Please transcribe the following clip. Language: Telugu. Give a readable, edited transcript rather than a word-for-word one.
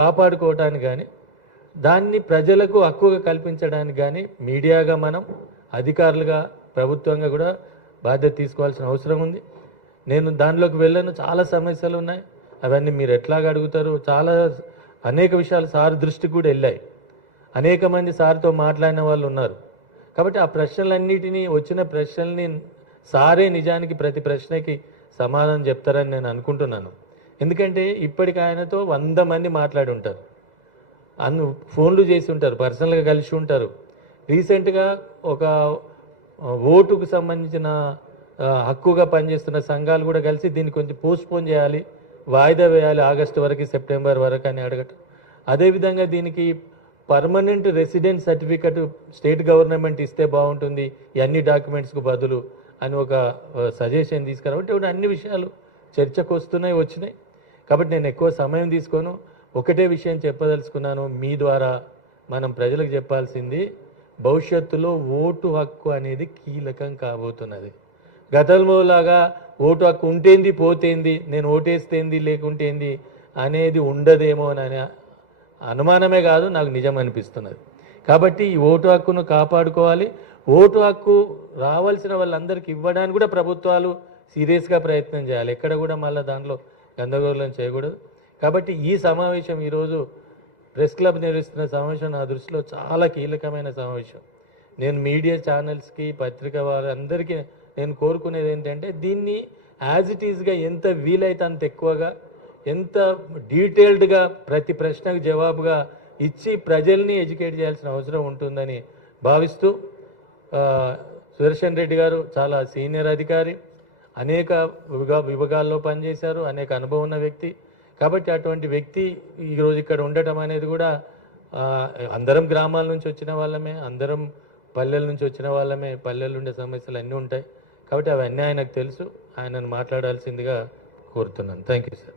కాపాడుకోవడానికి కానీ దాన్ని ప్రజలకు హక్కుగా కల్పించడానికి కానీ మీడియాగా మనం అధికారులుగా ప్రభుత్వంగా కూడా బాధ్యత తీసుకోవాల్సిన అవసరం ఉంది. నేను దానిలోకి వెళ్ళను, చాలా సమస్యలు ఉన్నాయి. అవన్నీ మీరు ఎట్లాగ అడుగుతారు? చాలా అనేక విషయాలు సార్ దృష్టికి కూడా వెళ్ళాయి. అనేక మంది సార్తో మాట్లాడిన వాళ్ళు ఉన్నారు. కాబట్టి ఆ ప్రశ్నలన్నిటినీ వచ్చిన ప్రశ్నల్ని సారే నిజానికి ప్రతి ప్రశ్నకి సమాధానం చెప్తారని నేను అనుకుంటున్నాను. ఎందుకంటే ఇప్పటికి ఆయనతో 100 మంది మాట్లాడి ఉంటారు, ఫోన్లు చేసి ఉంటారు, పర్సనల్గా కలిసి ఉంటారు. రీసెంట్గా ఒక ఓటుకు సంబంధించిన హక్కుగా పనిచేస్తున్న సంఘాలు కూడా కలిసి దీన్ని కొంచెం పోస్ట్పోన్ చేయాలి, వాయిదా వేయాలి ఆగస్టు వరకు, సెప్టెంబర్ వరకు అని అడగటం. అదేవిధంగా దీనికి permanent resident certificate state government ఇస్తే బాగుంటుంది ఈ అన్ని డాక్యుమెంట్స్కు బదులు అని ఒక సజెషన్ తీసుకురాబట్టి ఇప్పుడు అన్ని విషయాలు చర్చకు వచ్చినాయి. కాబట్టి నేను ఎక్కువ సమయం తీసుకోను. ఒకటే విషయం చెప్పదలుచుకున్నాను, మీ ద్వారా మనం ప్రజలకు చెప్పాల్సింది, భవిష్యత్తులో ఓటు హక్కు అనేది కీలకం కాబోతున్నది. గతంలోలాగా ఓటు హక్కు ఉంటేంది పోతేంది, నేను ఓటేస్తేంది లేకుంటేంది అనేది ఉండదేమో అని అనుమానమే కాదు, నాకు నిజం అనిపిస్తున్నది. కాబట్టి ఈ ఓటు హక్కును కాపాడుకోవాలి. ఓటు హక్కు రావాల్సిన వాళ్ళందరికీ ఇవ్వడానికి కూడా ప్రభుత్వాలు సీరియస్గా ప్రయత్నం చేయాలి. ఎక్కడ కూడా మళ్ళీ దాంట్లో గందరగోళం చేయకూడదు. కాబట్టి ఈ సమావేశం, ఈరోజు ప్రెస్ క్లబ్ నిర్వహిస్తున్న సమావేశం నా దృష్టిలో చాలా కీలకమైన సమావేశం. నేను మీడియా ఛానల్స్కి, పత్రిక వారందరికీ నేను కోరుకునేది ఏంటంటే, దీన్ని యాజ్ ఇట్ ఈజ్గా ఎంత వీలైతే అంత ఎక్కువగా, ఎంత డీటెయిల్డ్గా ప్రతి ప్రశ్నకు జవాబుగా ఇచ్చి ప్రజల్ని ఎడ్యుకేట్ చేయాల్సిన అవసరం ఉంటుందని భావిస్తూ, సుదర్శన్ రెడ్డి గారు చాలా సీనియర్ అధికారి, అనేక విభాగాల్లో పనిచేశారు, అనేక అనుభవం ఉన్న వ్యక్తి. కాబట్టి అటువంటి వ్యక్తి ఈరోజు ఇక్కడ ఉండటం అనేది కూడా, అందరం గ్రామాల నుంచి వచ్చిన వాళ్ళమే, అందరం పల్లెల నుంచి వచ్చిన వాళ్ళమే, పల్లెల్లో ఉండే సమస్యలు అన్నీ ఉంటాయి. కాబట్టి అవన్నీ ఆయనకు తెలుసు, ఆయనను మాట్లాడాల్సిందిగా కోరుతున్నాను. Thank you sir.